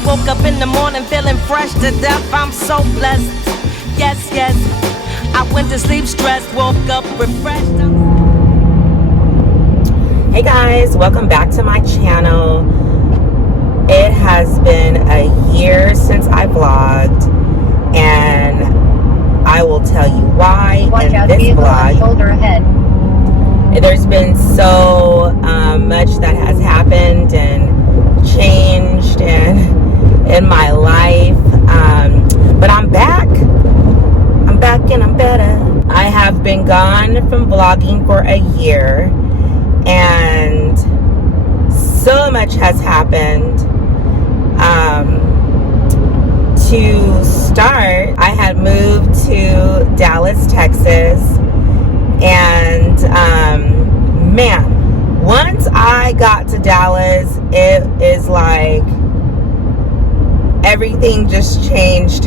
I woke up in the morning feeling fresh to death. I'm so blessed. Yes, yes. I went to sleep stressed, woke up refreshed. Hey guys, welcome back to my channel. It has been a year since I vlogged, and I will tell you why in this vlog. Shoulder ahead. There's been so much that has happened and changed in my life, but I'm back. I'm back and I'm better. I have been gone from vlogging for a year, and so much has happened. To start, I had moved to Dallas, Texas, and man, once I got to Dallas, it is like everything just changed.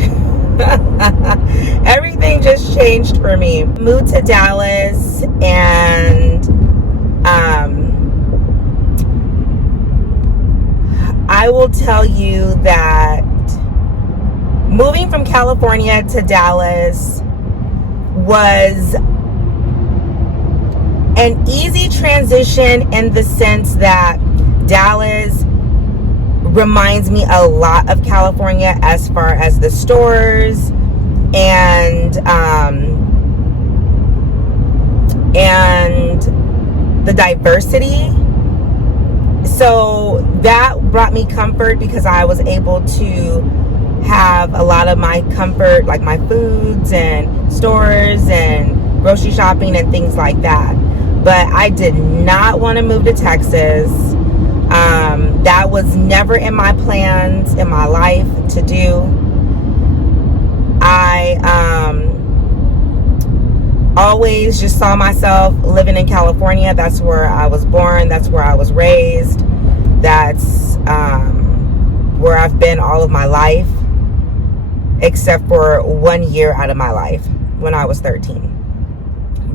Everything just changed for me. Moved to Dallas, and I will tell you that moving from California to Dallas was an easy transition in the sense that Dallas reminds me a lot of California as far as the stores and the diversity. So that brought me comfort because I was able to have a lot of my comfort, like my foods and stores and grocery shopping and things like that. But I did not want to move to Texas. That was never in my plans in my life to do. I always just saw myself living in California. That's where I was born. That's where I was raised. That's where I've been all of my life, except for 1 year out of my life when I was 13.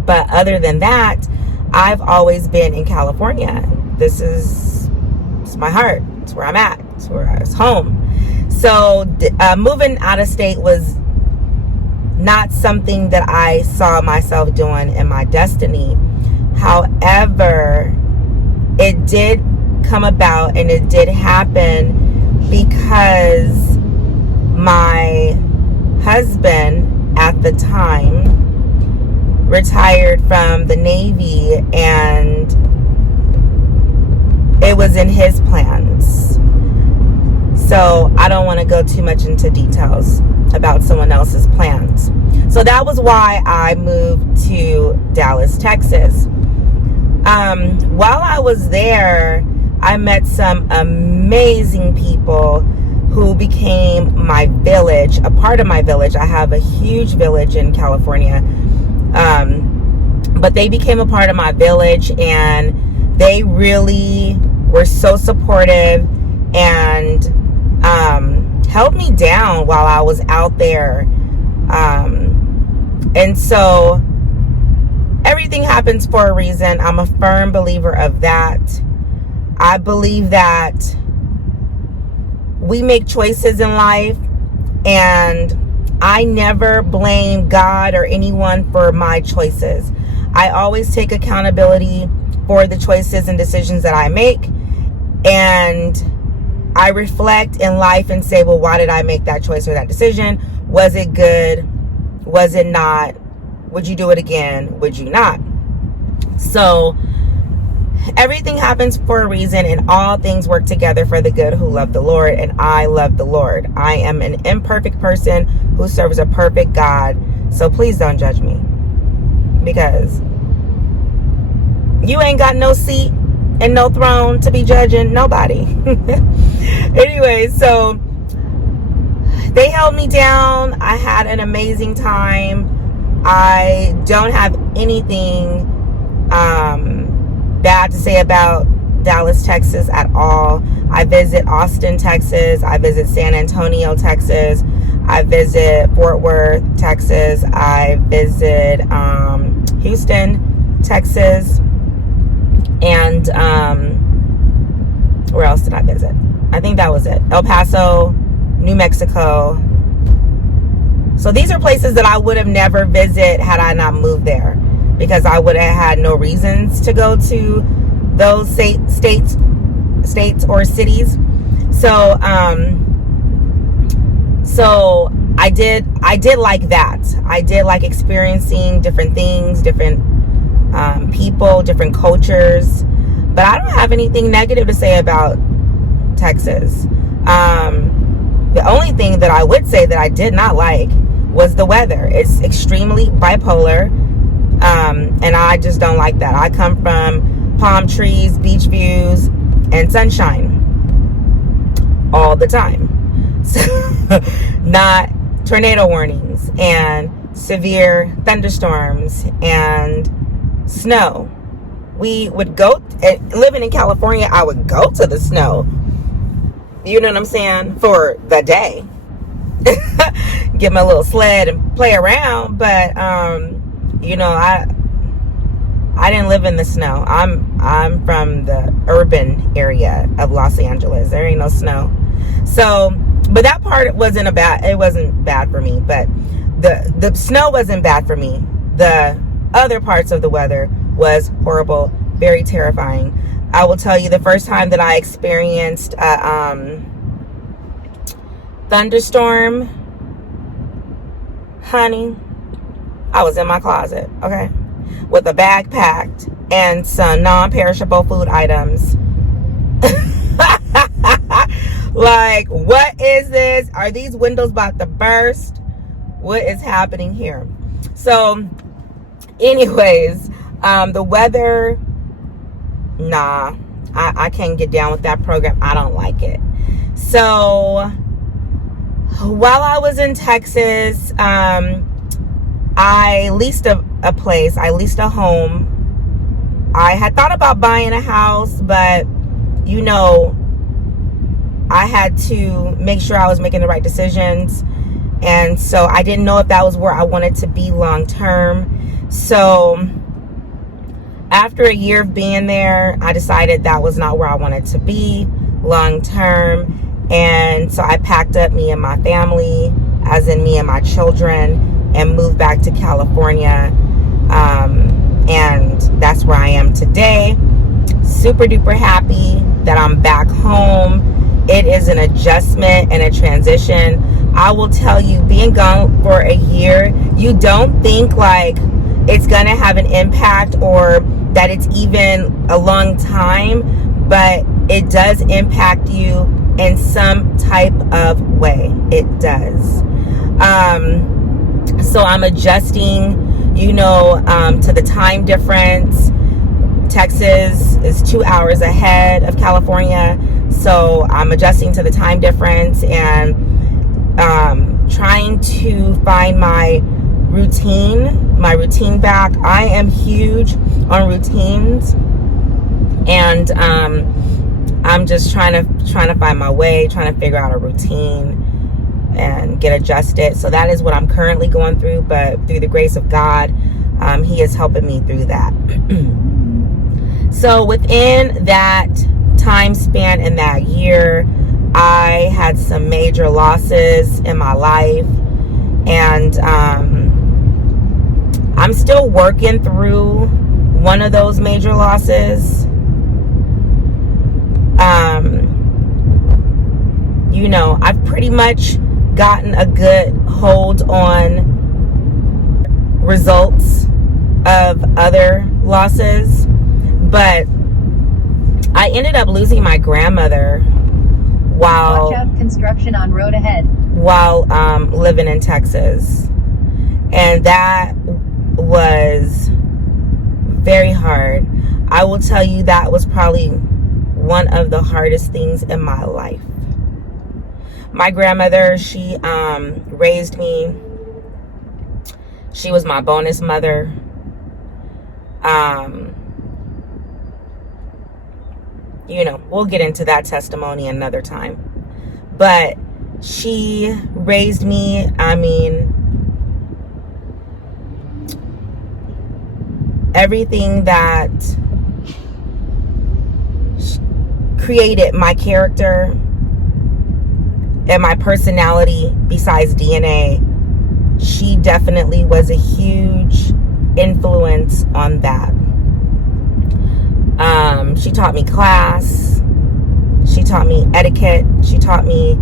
But other than that, I've always been in California. It's my heart. It's where I'm at. It's where I was home. So moving out of state was not something that I saw myself doing in my destiny. However, it did come about and it did happen because my husband at the time retired from the Navy, and it was in his plans. So I don't want to go too much into details about someone else's plans. So that was why I moved to Dallas, Texas. While I was there, I met some amazing people who became my village, a part of my village. I have a huge village in California. But they became a part of my village, and they really were so supportive and held me down while I was out there. And so everything happens for a reason. I'm a firm believer of that. I believe that we make choices in life, and I never blame God or anyone for my choices. I always take accountability for the choices and decisions that I make, and I reflect in life and say, well, why did I make that choice or that decision? Was it good? Was it not? Would you do it again? Would you not? So everything happens for a reason, and all things work together for the good who love the Lord, and I love the Lord. I am an imperfect person who serves a perfect God, so please don't judge me, because you ain't got no seat and no throne to be judging nobody. Anyway, so they held me down. I had an amazing time. I don't have anything bad to say about Dallas, Texas at all. I visit Austin, Texas. I visit San Antonio, Texas. I visit Fort Worth, Texas. I visit Houston, Texas. And where else did I visit? I think that was it. El Paso, New Mexico. So these are places that I would have never visited had I not moved there, because I would have had no reasons to go to those states or cities. So so I did like that. I did like experiencing different things, different people, different cultures. But I don't have anything negative to say about Texas. The only thing that I would say that I did not like was the weather. It's extremely bipolar, and I just don't like that. I come from palm trees, beach views, and sunshine all the time. So, not tornado warnings and severe thunderstorms and snow. We would go, living in California, I would go to the snow. You know what I'm saying? For the day. Get my little sled and play around. But, you know, I didn't live in the snow. I'm from the urban area of Los Angeles. There ain't no snow. So, but that part it wasn't bad for me. But the snow wasn't bad for me. The other parts of the weather was horrible, very terrifying. I will tell you, the first time that I experienced a thunderstorm, honey, I was in my closet, okay, with a bag packed and some non-perishable food items. Like, what is this? Are these windows about to burst? What is happening here? So, anyways, the weather, nah, I can't get down with that program. I don't like it. So while I was in Texas, I leased a place. I leased a home. I had thought about buying a house, but you know, I had to make sure I was making the right decisions. And so I didn't know if that was where I wanted to be long term. So after a year of being there, I decided that was not where I wanted to be long term. And so I packed up me and my family, as in me and my children, and moved back to California. And that's where I am today. Super duper happy that I'm back home. It is an adjustment and a transition. I will tell you, being gone for a year, you don't think like it's gonna have an impact or that it's even a long time, but it does impact you in some type of way. It does. So I'm adjusting, you know, to the time difference. Texas is 2 hours ahead of California, so I'm adjusting to the time difference and trying to find my routine back. I am huge on routines, and I'm just trying to find my way, trying to figure out a routine and get adjusted. So that is what I'm currently going through, but through the grace of God, He is helping me through that. So within that time span in that year, I had some major losses in my life, and I'm still working through one of those major losses. You know, I've pretty much gotten a good hold on results of other losses, but I ended up losing my grandmother while watch out, construction on road ahead, while living in Texas, and that was very hard. I will tell you, that was probably one of the hardest things in my life. My grandmother, she raised me. She was my bonus mother. You know, we'll get into that testimony another time. But she raised me, I mean, everything that created my character, and my personality besides DNA, she definitely was a huge influence on that. She taught me class. She taught me etiquette. She taught me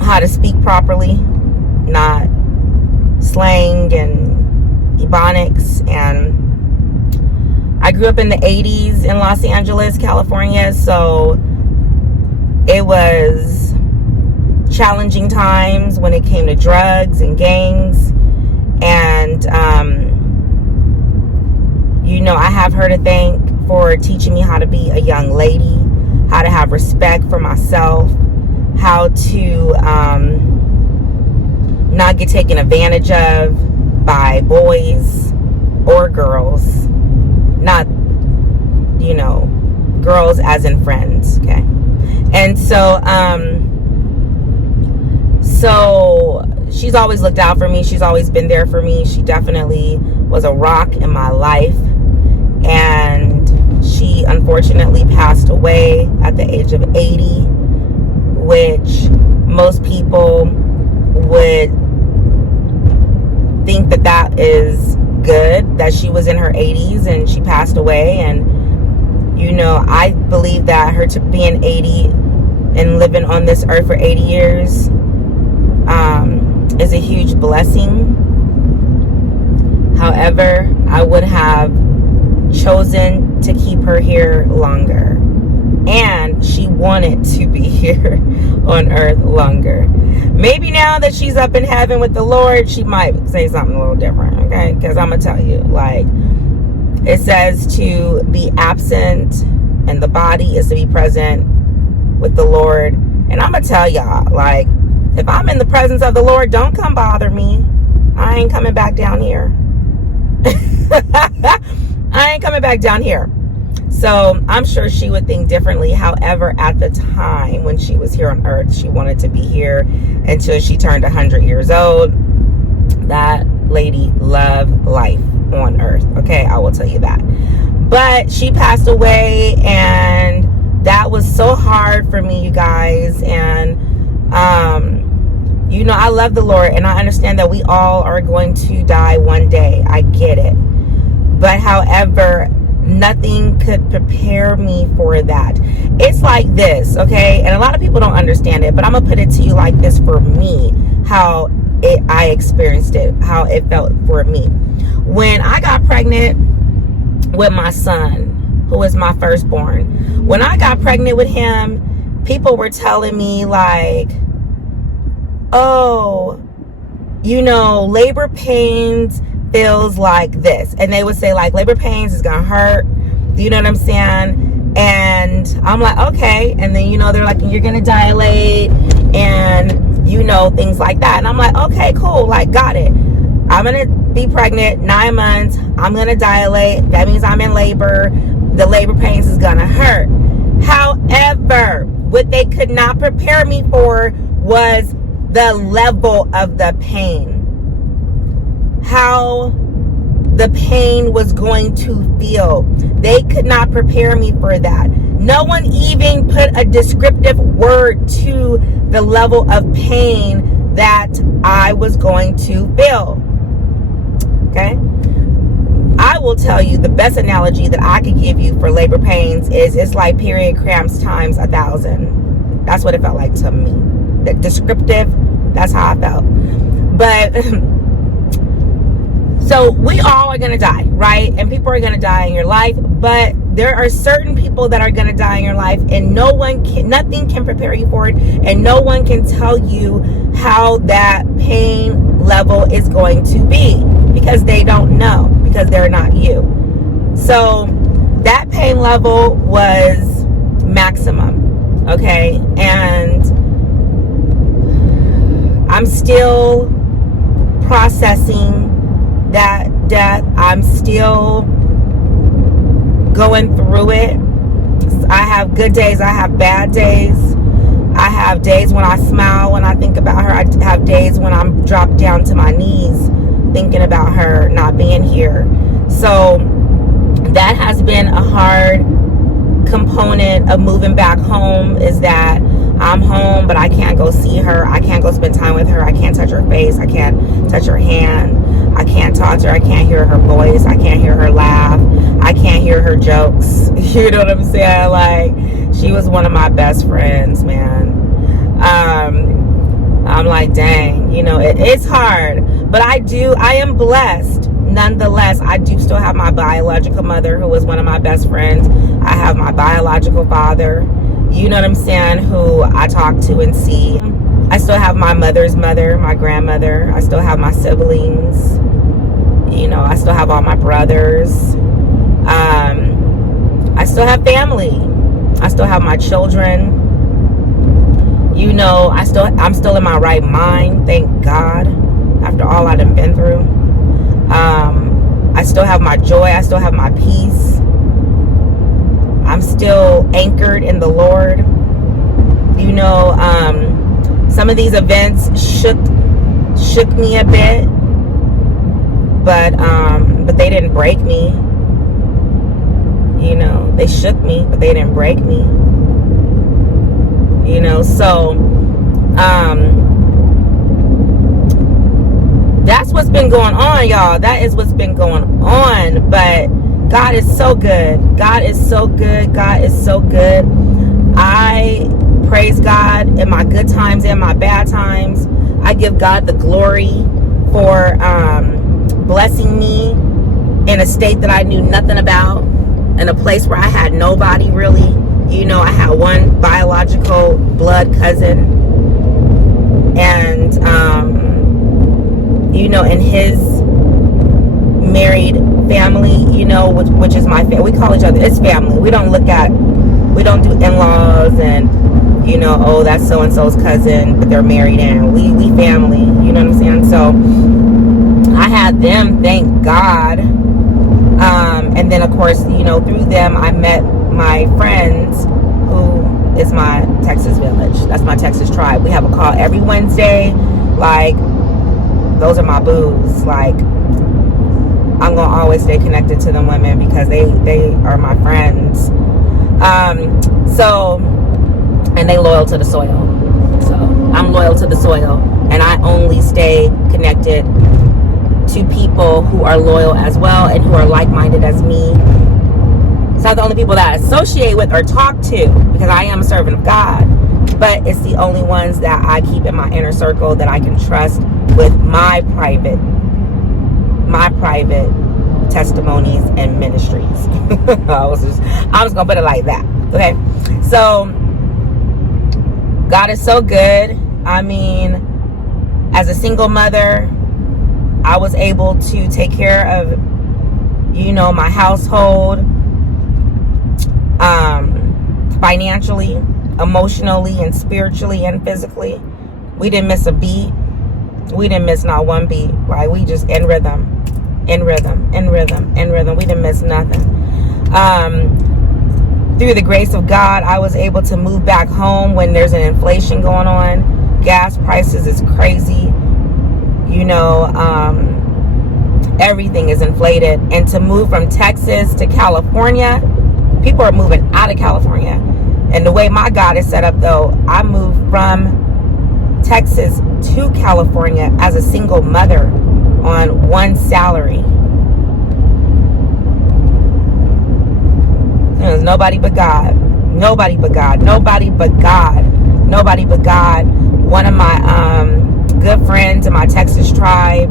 how to speak properly, not slang and ebonics. And I grew up in the 80s in Los Angeles, California, so it was challenging times when it came to drugs and gangs. And I have her to thank for teaching me how to be a young lady, how to have respect for myself, how to not get taken advantage of by boys or girls. Not, girls as in friends, okay? And so she's always looked out for me. She's always been there for me. She definitely was a rock in my life. And she unfortunately passed away at the age of 80, which most people would think that is good, that she was in her 80s and she passed away. And I believe that her to being 80 and living on this earth for 80 years is a huge blessing. However, I would have chosen to keep her here longer, and she wanted to be here on earth longer. Maybe now that she's up in heaven with the Lord, she might say something a little different, okay? Because I'm gonna tell you, like, it says to be absent and the body is to be present with the Lord. And I'm gonna tell y'all, like, if I'm in the presence of the Lord, don't come bother me. I ain't coming back down here. I ain't coming back down here. So I'm sure she would think differently. However, at the time when she was here on earth, she wanted to be here until she turned 100 years old. That lady loved life on earth. Okay, I will tell you that. But she passed away, and that was so hard for me, you guys. And I love the Lord, and I understand that we all are going to die one day. I get it. But however, nothing could prepare me for that. It's like this, okay? And a lot of people don't understand it, but I'm gonna put it to you like this for me, how I experienced it, how it felt for me. When I got pregnant with my son, who was my firstborn, when I got pregnant with him, people were telling me like, oh, labor pains feels like this. And they would say like, labor pains is gonna hurt. You know what I'm saying? And I'm like, okay. And then, they're like, you're gonna dilate and, things like that. And I'm like, okay, cool. Like, got it. I'm gonna be pregnant 9 months. I'm gonna dilate. That means I'm in labor. The labor pains is gonna hurt. However, what they could not prepare me for was the level of the pain. How the pain was going to feel. They could not prepare me for that. No one even put a descriptive word to the level of pain that I was going to feel. Okay? I will tell you the best analogy that I could give you for labor pains is it's like period cramps times 1,000. That's what it felt like to me. The descriptive, that's how I felt. But so we all are going to die, right? And people are going to die in your life, but there are certain people that are going to die in your life, and nothing can prepare you for it, and no one can tell you how that pain level is going to be, because they don't know, because they're not you. So that pain level was maximum, okay? And I'm still processing that death. I'm still going through it. I have good days, I have bad days. I have days when I smile when I think about her. I have days when I'm dropped down to my knees thinking about her not being here. So that has been a hard component of moving back home, is that I'm home, but I can't go see her. I can't go spend time with her. I can't touch her face. I can't touch her hand. I can't talk to her. I can't hear her voice. I can't hear her laugh. I can't hear her jokes. You know what I'm saying? Like, she was one of my best friends, man. I'm like, dang, you know, it's hard, but I am blessed. Nonetheless, I do still have my biological mother, who was one of my best friends. I have my biological father, you know what I'm saying, who I talk to and see. I still have my mother's mother, my grandmother. I still have my siblings. You know, I still have all my brothers. I still have family. I still have my children. You know, I'm still in my right mind, thank God, after all I done been through. I still have my joy. I still have my peace. I'm still anchored in the Lord. You know, some of these events shook me a bit, but they didn't break me. You know, they shook me, but they didn't break me. You know, so that's what's been going on, y'all. That is what's been going on. But God is so good. God is so good. God is so good. I praise God in my good times and my bad times. I give God the glory for blessing me in a state that I knew nothing about, in a place where I had nobody really. You know, I had one biological blood cousin, and you know, and his married family, you know, which is my family. We call each other, it's family. We don't do in-laws and, you know, oh, that's so-and-so's cousin, but they're married, and we family, you know what I'm saying? So I had them, thank God. And then, of course, you know, through them, I met my friends, who is my Texas village. That's my Texas tribe. We have a call every Wednesday. Like, those are my boos. Like, I'm gonna always stay connected to them women because they are my friends. So, and they loyal to the soil. So I'm loyal to the soil, and I only stay connected to people who are loyal as well and who are like-minded as me. It's not the only people that I associate with or talk to, because I am a servant of God, but it's the only ones that I keep in my inner circle that I can trust with my private testimonies and ministries. I'm just gonna put it like that. Okay, so God is so good. I mean, as a single mother, I was able to take care of, you know, my household, financially, emotionally, and spiritually, and physically. We didn't miss a beat. We didn't miss not one beat, right? We just in rhythm. We didn't miss nothing. Through the grace of God, I was able to move back home when there's an inflation going on. Gas prices is crazy. You know, everything is inflated. And to move from Texas to California, people are moving out of California. And the way my God is set up, though, I moved from Texas to California as a single mother on one salary. There's nobody but God. Nobody but God. Nobody but God. Nobody but God. One of my good friends in my Texas tribe,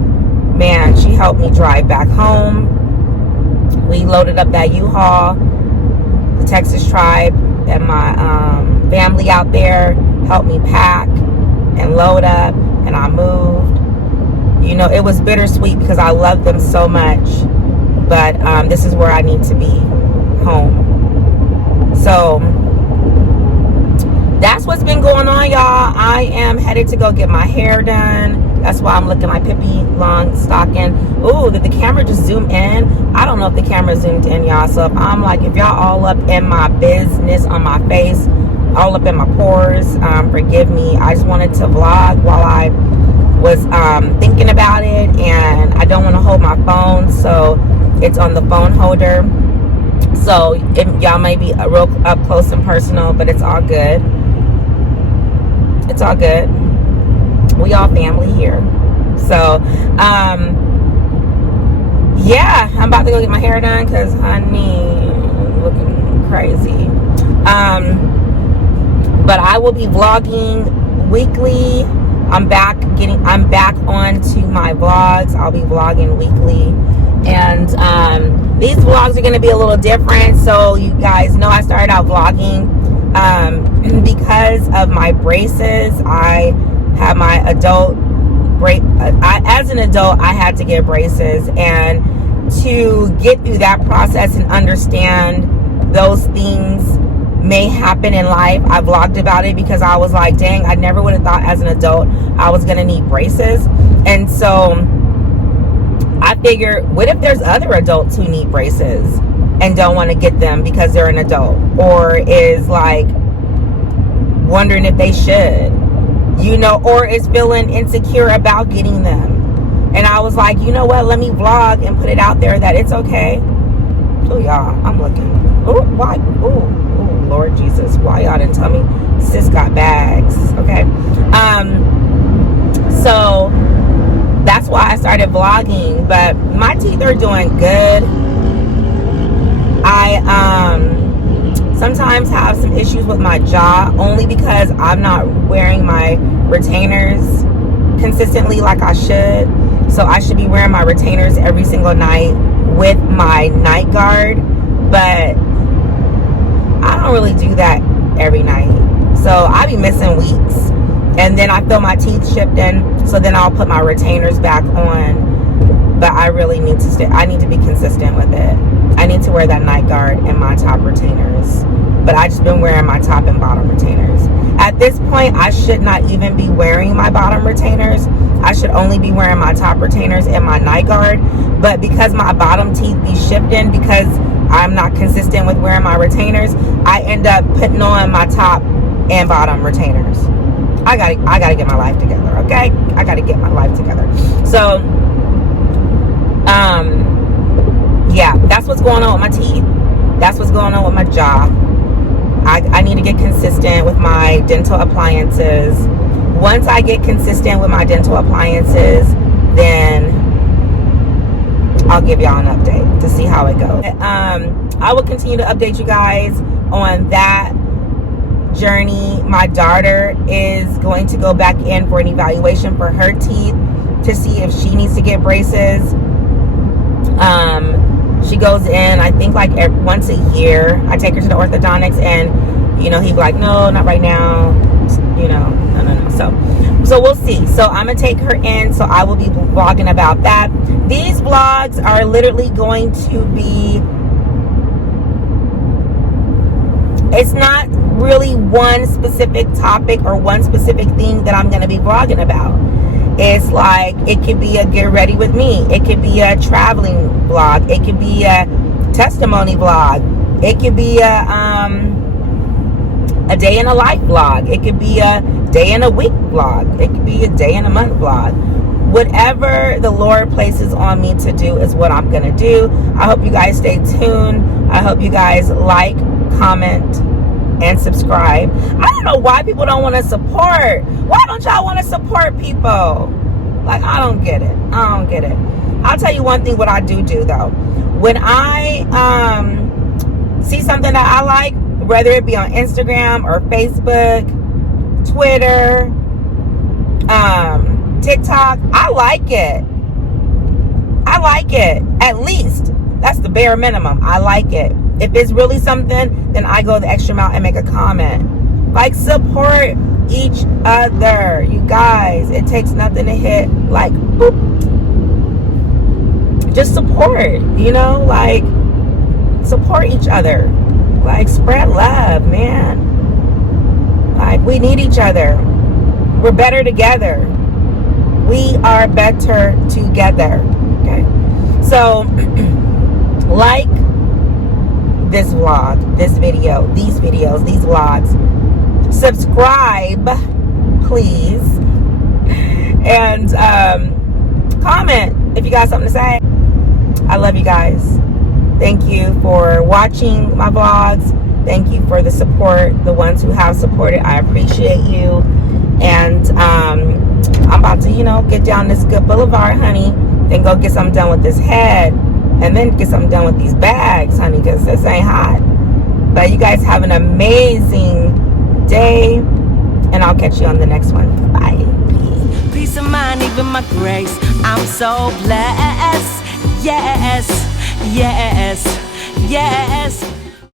man, she helped me drive back home. We loaded up that U-Haul. The Texas tribe and my family out there helped me pack and load up, and I moved. You know, it was bittersweet because I love them so much, but this is where I need to be, home. So that's what's been going on, y'all. I am headed to go get my hair done. That's why I'm looking like Pippi Longstocking. Ooh, did the camera just zoom in? I don't know if the camera zoomed in, y'all. So if I'm like, if y'all all up in my business on my face, all up in my pores, forgive me. I just wanted to vlog while I was thinking about it, and I don't want to hold my phone, so it's on the phone holder. So y'all may be real up close and personal, but it's all good. It's all good. We all family here. So, yeah, I'm about to go get my hair done because honey, I'm looking crazy. But I will be vlogging weekly. I'm back onto my vlogs. I'll be vlogging weekly. And these vlogs are going to be a little different. So you guys know I started out vlogging because of my braces. I have my adult as an adult, I had to get braces, and to get through that process and understand those things may happen in life, I vlogged about it because I was like, dang, I never would have thought as an adult I was gonna need braces. And so I figured, what if there's other adults who need braces and don't want to get them because they're an adult, or is like wondering if they should, you know, or is feeling insecure about getting them. And I was like, you know what, let me vlog and put it out there that it's okay. Oh, y'all, I'm looking. Oh, why? Oh, Lord Jesus, why y'all didn't tell me sis got bags? Okay. So that's why I started vlogging. But my teeth are doing good. I sometimes have some issues with my jaw, only because I'm not wearing my retainers consistently like I should. So I should be wearing my retainers every single night with my night guard, but I don't really do that every night. So I be missing weeks, and then I feel my teeth shifting, so then I'll put my retainers back on. But I really need to I need to be consistent with it. I need to wear that night guard and my top retainers. But I just been wearing my top and bottom retainers. At this point, I should not even be wearing my bottom retainers. I should only be wearing my top retainers and my night guard. But because my bottom teeth be shifting, because I'm not consistent with wearing my retainers, I end up putting on my top and bottom retainers. I gotta get my life together, okay? I gotta get my life together. So, yeah, that's what's going on with my teeth. That's what's going on with my jaw. I need to get consistent with my dental appliances. Once I get consistent with my dental appliances, then I'll give y'all an update to see how it goes. I will continue to update you guys on that journey. My daughter is going to go back in for an evaluation for her teeth to see if she needs to get braces. She goes in, I think, like once a year. I take her to the orthodontics, and you know, he'd be like, no, not right now, you know, no. So we'll see. So I'm gonna take her in, so I will be vlogging about that. These vlogs are literally going to be, it's not really one specific topic or one specific thing that I'm going to be vlogging about. It's like, it could be a get ready with me. It could be a traveling vlog. It could be a testimony vlog. It could be a day in a life vlog. It could be a day in a week vlog. It could be a day in a month vlog. Whatever the Lord places on me to do is what I'm going to do. I hope you guys stay tuned. I hope you guys like, comment, and subscribe. I don't know why people don't want to support. Why don't y'all want to support people? Like, I don't get it. I'll tell you one thing what I do though. When I see something that I like, whether it be on Instagram or Facebook, Twitter, TikTok, I like it. At least. That's the bare minimum. I like it. If it's really something, then I go the extra mile and make a comment. Like, support each other. You guys, it takes nothing to hit like, boop. Just support, you know, like, support each other. Like, spread love, man. Like, we need each other. We're better together. We are better together. Okay. So, like this vlog, this video, these videos, these vlogs. Subscribe, please. And comment if you got something to say. I love you guys. Thank you for watching my vlogs. Thank you for the support. The ones who have supported, I appreciate you. get down this good boulevard, honey, then go get something done with this head, and then get something done with these bags, honey, because this ain't hot. But you guys have an amazing day, and I'll catch you on the next one. Bye. Peace of mind, even my grace. I'm so blessed. Yes, yes, yes.